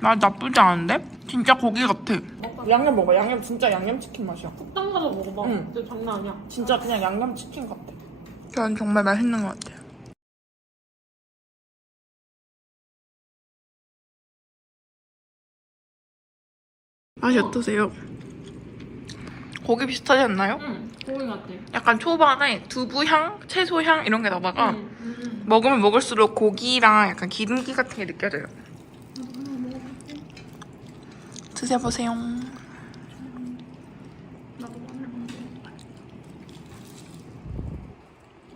맛 나쁘지 않은데? 진짜 고기 같아. 양념 먹어. 양념 진짜 양념치킨 맛이야. 식당 가서 먹어봐. 응. 진짜 장난 아니야. 진짜 그냥 양념치킨 같아. 전 정말 맛있는 것 같아요. 맛이 어떠세요? 고기 비슷하지 않나요? 응. 고기 같아. 약간 초반에 두부 향, 채소 향 이런 게 나다가 응. 응. 먹으면 먹을수록 고기랑 약간 기름기 같은 게 느껴져요. 드셔보세요.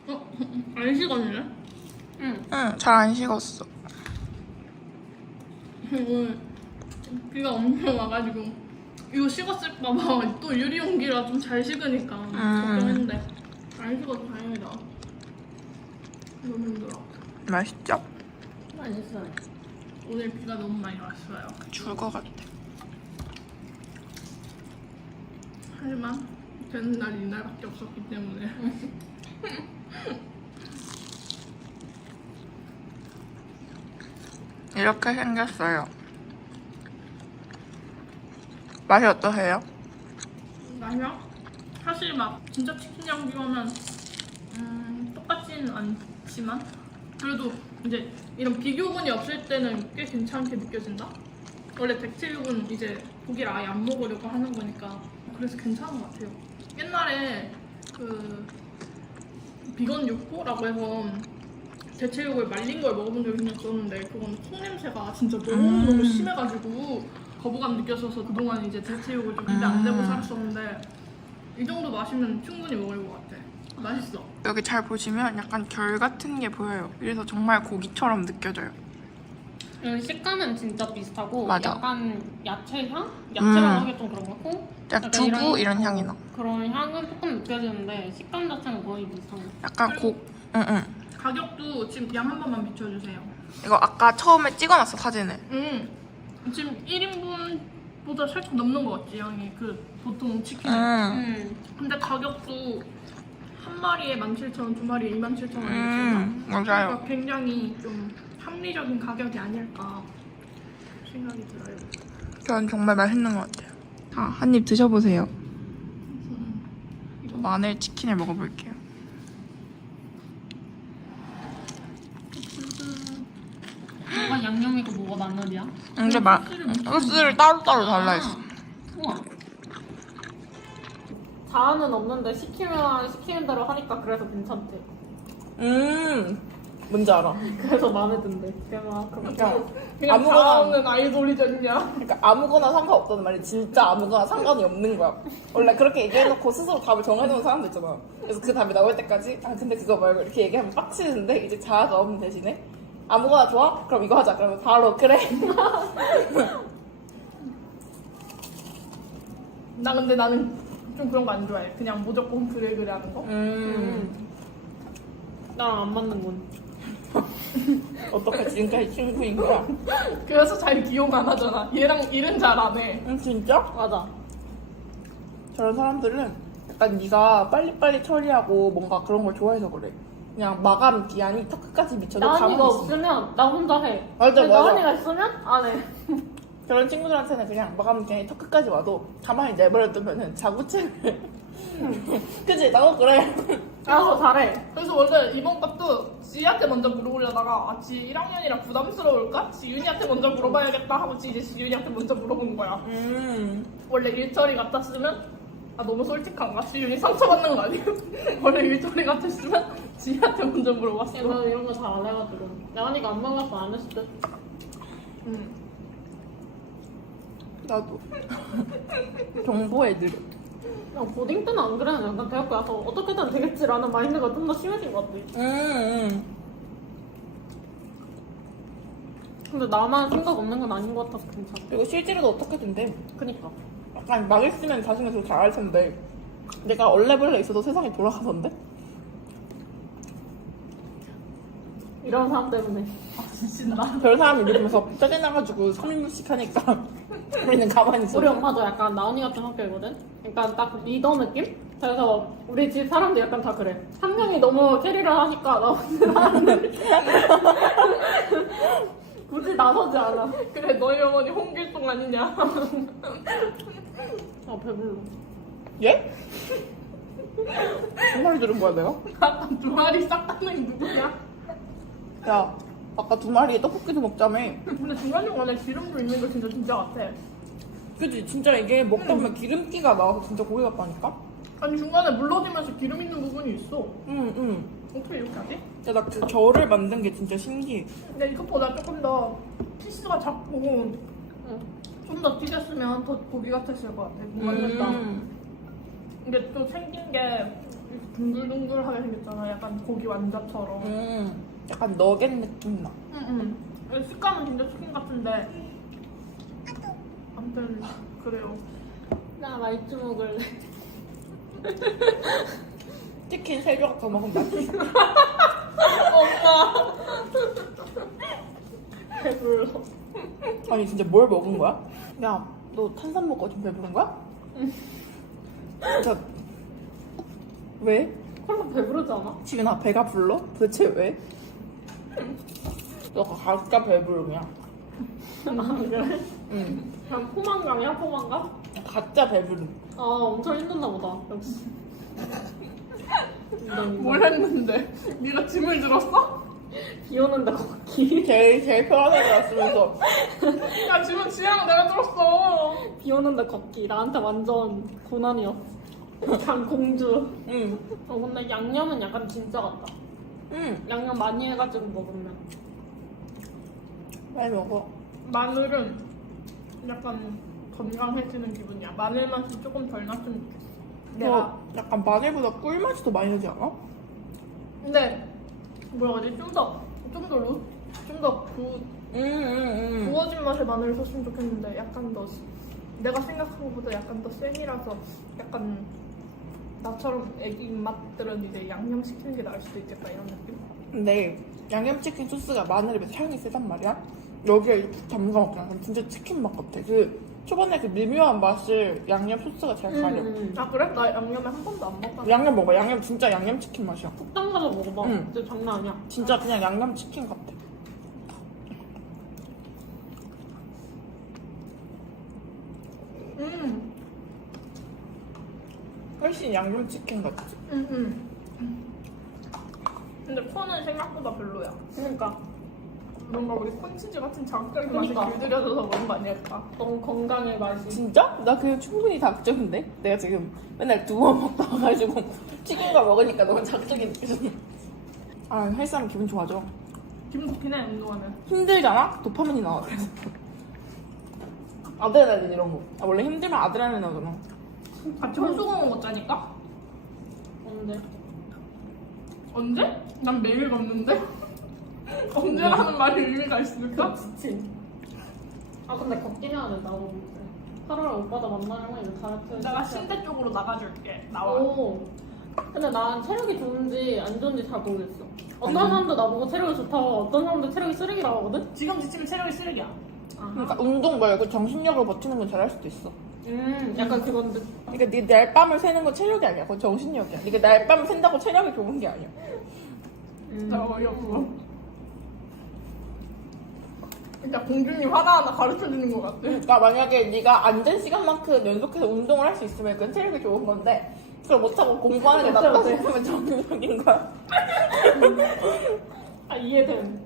어? 안 식었네? 응. 응, 잘 안 식었어. 오늘 비가 엄청 와가지고 이거 식었을까봐 또 유리용기라 좀 잘 식으니까 걱정했는데 안 식어도 다행이다. 너무 힘들어. 맛있죠? 맛있어요. 오늘 비가 너무 많이 왔어요. 죽을 것 같아. 하지만 되는 날이 이날밖에 없었기 때문에 이렇게 생겼어요. 맛이 어떠세요? 맛이야? 사실 막 진짜 치킨이랑 비교하면 음, 똑같지는 않지만 그래도 이제 이런 비교군이 없을 때는 꽤 괜찮게 느껴진다. 원래 백체육은 이제 고기를 아예 안 먹으려고 하는 거니까 그래서 괜찮은 것 같아요. 옛날에 그 비건 육포라고 해서 대체육을 말린 걸 먹어본 적이 있었는데 그건 콩 냄새가 진짜 너무 음. 너무 심해가지고 거부감 느껴져서 그동안 이제 대체육을 좀 입에 안 대고 음. 살았었는데 이 정도 마시면 충분히 먹을 것 같아. 맛있어. 여기 잘 보시면 약간 결 같은 게 보여요. 그래서 정말 고기처럼 느껴져요. 음, 식감은 진짜 비슷하고 맞아. 약간 야채 향? 야채라고 음. 하기 좀 그런 것 같고 약간 두부 이런- 이런 향이 나. 그런 향은 조금 느껴지는데 식감 자체는 거의 비슷한 것 같아요. 약간 고, 응응. 가격도 지금 양 한 번만 비춰주세요. 이거 아까 처음에 찍어놨어 사진을. 음, 지금 1인분보다 살짝 넘는 것 같지 양이 그 보통 치킨. 음. 음, 근데 가격도 한 마리에 17,000원, 두 마리에 27,000원이니까 음 맞아요. 그러니까 굉장히 좀 합리적인 가격이 아닐까 생각이 들어요. 전 정말 맛있는 것 같아요. 자, 한 입 드셔보세요. 저 마늘 치킨을 먹어볼게요. 뭐가 양념이고 뭐가 마늘이야? 근데 마, 소스를 따로따로 달라했어. 우와. 자아는 없는데 시키면 시키는 대로 하니까 그래서 괜찮대. 음. 뭔지 알아. 그래서 마음에 든대. 그냥 그러니까 그냥 아무거나- 자아 없는 아이돌이잖냐. 그러니까 아무거나 상관없다는 말이 진짜 아무거나 상관이 없는 거야. 원래 그렇게 얘기해놓고 스스로 답을 정해놓은 사람도 있잖아. 그래서 그 답이 나올 때까지 아 근데 그거 말고 이렇게 얘기하면 빡치는데 이제 자아가 없는 대신에 아무거나 좋아? 그럼 이거 하자. 그러면 바로 그래. 나 근데 나는 좀 그런 거 안 좋아해. 그냥 무조건 그래 그래 하는 거. 음. 나랑 안 맞는 건. 어떻게 지금까지 친구인 거야? 그래서 잘 기억 안 하잖아. 얘랑 일은 잘 안 해. 음 진짜? 맞아. 저런 사람들은 약간 네가 빨리빨리 처리하고 뭔가 그런 걸 좋아해서 그래. 그냥 마감 기한이 턱 끝까지 미쳐도 나은이가 가만히 있어. 없으면 나 혼자 해. 맞아, 근데 맞아. 나은이가 있으면 안 해. 저런 친구들한테는 그냥 마감 기한이 턱 끝까지 와도 가만히 내버려두면은 자구책을 그치 나도 그래 알아서 잘해. 그래서 원래 이번 것도 지희한테 먼저 물어보려다가 아, 지 1학년이라 부담스러울까? 지윤이한테 먼저 물어봐야겠다 하고 지 이제 지윤이한테 먼저 물어본 거야. 음 원래 일처리 같았으면 아 너무 솔직한가? 지윤이 상처받는 거 아니에요? 원래 일처리 같았으면 지희한테 먼저 물어봤어. 나는 이런 거 잘 안 해가지고 나은이가 안 먹어서 안 했을 듯. 음. 나도 정보에 느려 그냥 고딩 때는 안 그랬는데 약간 대학교 와서 어떻게든 되겠지라는 마인드가 좀 더 심해진 것 같아. 음, 근데 나만 생각 없는 건 아닌 것 같아서 괜찮아. 그리고 실제로도 어떻게 된대 그니까. 약간 막 있으면 자신이 더 잘할 텐데 내가 얼레벌레 있어도 세상이 돌아가던데 이런 사람 때문에. 진짜. 별 사람이 이러면서 짜증나가지고 3인분씩 하니까 우리는 가만히 있어 우리 엄마도 약간 나은이 같은 학교이거든? 그러니까 딱 리더 느낌? 그래서 우리 집 사람들 약간 다 그래. 한 명이 너무 캐리를 하니까 나 혼자. 굳이 나서지 않아. 그래 너희 어머니 홍길동 아니냐? 아 배불러. 예? 두 마리 들은 거야 내가? 아까 두 마리 싹 다는 누구야? 야 아까 두 마리 떡볶이도 먹자며 근데 중간중간에 기름도 있는 거 진짜 진짜 같아. 그치 진짜 이게 먹다 보면 기름기가 나와서 진짜 고기 같다니까? 아니 중간에 물러지면서 기름 있는 부분이 있어. 응응 어떻게 이렇게 하지? 야나 그 결을 만든 게 진짜 신기해 근데 이것보다 조금 더 피스가 작고 좀 더 튀겼으면 더 고기 같았을 것 같아. 뭔가 이랬다. 음. 근데 또 생긴 게 이렇게 둥글둥글하게 생겼잖아. 약간 고기 완자처럼. 음. 약간 너겟 느낌 나 응, 응. 식감은 진짜 치킨 같은데. 아무튼 그래요. 나 말주 먹을래. 치킨 세 조각 더 먹으면 맛있어 배불러. 아니 진짜 뭘 먹은 거야? 야 너 탄산 먹고 좀 배부른 거야? 진짜 왜? 콜라 배부르지 않아? 지금 나 배가 불러? 도대체 왜? 너가 가까 배부르냐? 아 그래? 응 그냥 포만감이야 포만감? 가짜 배부름 아 엄청 힘든가 보다. 역시. 뭘. 했는데? 네가 짐을 들었어? 비 오는데 걷기. 제일 제일 편하게 왔으면서 야 짐은 지혜랑 내가 들었어. 비 오는데 걷기. 나한테 완전 고난이었어. 그냥 공주. 응 어 근데 양념은 약간 진짜 같다. 응. 양념 많이 해가지고 먹으면. 많이 먹어 마늘은 약간 건강해지는 기분이야. 마늘 맛이 조금 덜 났으면 좋겠어. 내가 어, 약간 마늘보다 꿀 맛이 더 많이 나지 않아? 근데 뭐라 그러지? 좀더좀더 구, 응응응 구워진 맛의 마늘을 썼으면 좋겠는데 약간 더 내가 생각한 것보다 약간 더 센이라서 약간 나처럼 애기 입맛들은 이제 양념 시키는 게 나을 수도 있겠다 이런 느낌. 근데 양념치킨 소스가 마늘에 비해서 향이 세단 말이야 여기에 푹 담가 그럼 진짜 치킨 맛 같아 그 초반에 그 미묘한 맛을 양념 소스가 잘 가려 음. 아 그래? 나 양념에 한 번도 안 먹어봤어. 양념 먹어 양념 진짜 양념 치킨 맛이야 푹 담가서 먹어봐. 응. 진짜 장난 아니야. 진짜 그냥 양념 치킨 같아 음, 훨씬 양념 치킨 같지 음, 음. 근데 콘은 생각보다 별로야. 그러니까 뭔가 우리 콘치즈 같은 자극적인 맛이 그러니까. 길들여져서 그런 거 아닐까? 너무 건강의 맛이. 진짜? 나 그냥 충분히 자극적인데? 내가 지금 맨날 두 번 먹다 와가지고 치킨과 먹으니까 너무 자극적인 느껴졌네 아 헬스하면 기분 좋아져 기분 좋긴 해 운동하면. 힘들잖아? 도파민이 나와 그래서 아드레날린 이런 거 아, 원래 힘들면 아드레날린 나오잖아 같이 홀수공 먹었자니까? 언제? 언제? 난 매일 먹는데? 언제라는 말이 의미가 있을까? 그치. 아 근데 걷긴 해야 돼 나도. 8월에 오빠도 만나려면 이제 다이어트. 내가 신대 쪽으로 나가줄게. 나와. 오. 근데 난 체력이 좋은지 안 좋은지 잘 모르겠어. 어떤 아니. 사람도 나보고 체력이 좋다고 어떤 사람도 체력이 쓰레기라고 하거든? 지금 지치면 체력이 쓰레기야. 그러니까 운동 말고 정신력으로 버티는 건 잘할 수도 있어 음, 약간 그건데. 그러니까 네 날밤을 새는 건 체력이 아니야 그건 정신력이야 그러니까 날밤을 샌다고 체력이 좋은 게 아니야 음. 진짜 어이없어. 진짜 공주님 하나하나 가르쳐주는 것 같아. 그러니까 만약에 네가 앉은 시간만큼 연속해서 운동을 할 수 있으면 그건 체력이 좋은 건데 그걸 못하고 공부하는 게 맞아. 생각하면 정신력인 거야 아 이해됨.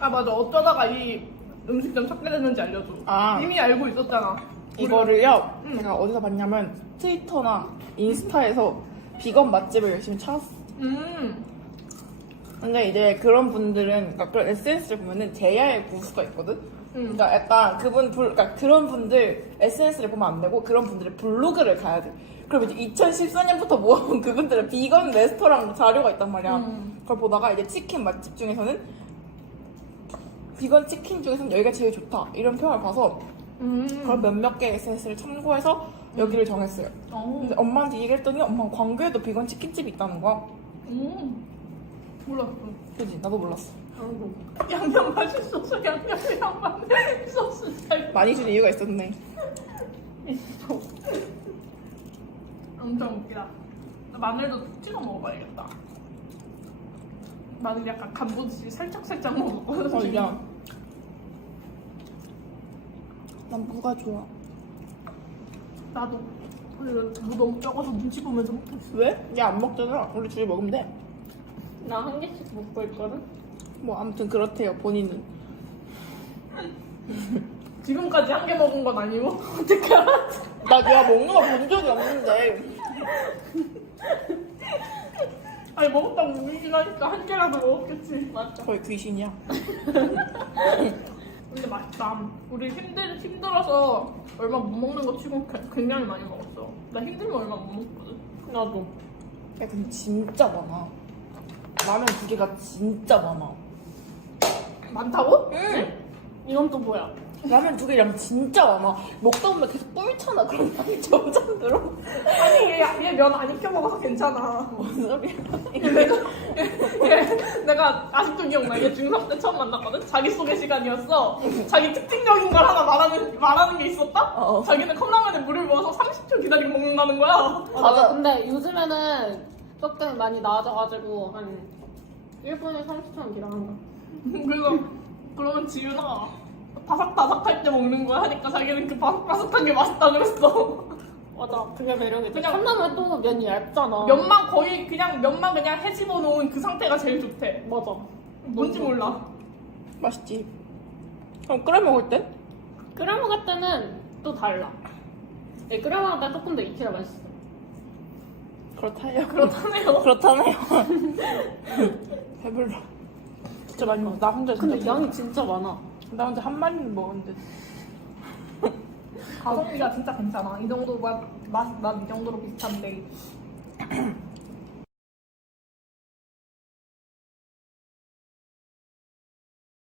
아 맞아 어쩌다가 이 음식점 찾게 됐는지 알려줘. 아. 이미 알고 있었잖아. 이거를요 응. 제가 어디서 봤냐면 트위터나 인스타에서 비건 맛집을 열심히 찾았어 음. 근데 이제 그런 분들은 그러니까 그런 SNS를 보면은 제야의 구수가 있거든. 음. 그러니까 약간 그분 불 그러니까 그런 분들 SNS를 보면 안 되고 그런 분들의 블로그를 가야 돼. 그럼 이제 2014년부터 모아온 그분들의 비건 레스토랑 자료가 있단 말이야. 음. 그걸 보다가 이제 치킨 맛집 중에서는 비건 치킨 중에서는 여기가 제일 좋다 이런 평을 봐서 음. 그런 몇몇 개 SNS를 참고해서 여기를 정했어요. 어. 근데 엄마한테 얘기를 했더니 엄마가 광교에도 비건 치킨집이 있다는 거야. 음. 몰랐어. 그지? 나도 몰랐어. 양념 맛있어서 양념이랑 마늘 소스 잘 많이 준 이유가 있었네. 엄청 웃기다. 나 마늘도 찍어 먹어봐야겠다. 마늘 약간 간보듯이 살짝살짝 먹었거든. 어. 야. 난 무가 좋아. 나도. 근데 무 너무 적어서 눈치 보면서 못했어. 왜? 얘안 먹잖아. 우리 둘이 먹으면 돼. 나 한 개씩 먹고 있거든? 뭐 아무튼 그렇대요 본인은. 지금까지 한 개 먹은 건 아니고 어떻게 알았지? 나 내가 먹는 거 본 적이 없는데. 아니 먹었다고 우기긴 하니까 한 개라도 먹었겠지. 맞아. 거의 귀신이야. 근데 맛있다. 우리 힘들 힘들어서 얼마 못 먹는 거 치고 굉장히 많이 먹었어. 나 힘들면 얼마 못 먹거든. 나도. 야 근데 진짜 많아. 라면 두 개가 진짜 많아. 많다고? 응. 이건 또 뭐야? 라면 두 개랑 진짜 많아. 먹다 보면 계속 뿔잖아. 그럼 당이 점점 늘어. 아니 얘면 안 익혀 먹어서 괜찮아. 뭔 소리야? 내가 얘, 내가 아직도 기억나. 얘 중3 때 처음 만났거든. 자기 소개 시간이었어. 자기 특징적인 걸 하나 말하는 말하는 게 있었다. 어. 자기는 컵라면에 물을 부어서 30초 기다리고 먹는다는 거야. 아, 맞아. 나 근데 요즘에는 조금 많이 나아져가지고 한 1분에 30초는 기다린다. 그래서 그러면 지윤아 바삭바삭할 때 먹는 거야 하니까 자기는 그 바삭바삭한 게 맛있다 그랬어. 맞아. 그게 매력이지. 그냥- 컵라면 또 면이 얇잖아. 면만 거의 그냥 면만 그냥 해집어 놓은 그 상태가 제일 좋대. 맞아. 뭔지 몰라. 맛있지. 그럼 끓여 먹을 때? 끓여 먹을 때는 또 달라. 예, 끓여 먹을 때 조금 더 익혀야 맛있어. 그렇다요. 그렇다네요. 그렇다네요. 배불러. 진짜 많이 먹어. 나 혼자 진짜. 근데. 양이 진짜 많아. 나 혼자 한 마리는 먹었는데. 가성비가 진짜 괜찮아. 이 정도 맛, 맛, 맛이 정도로 비슷한데.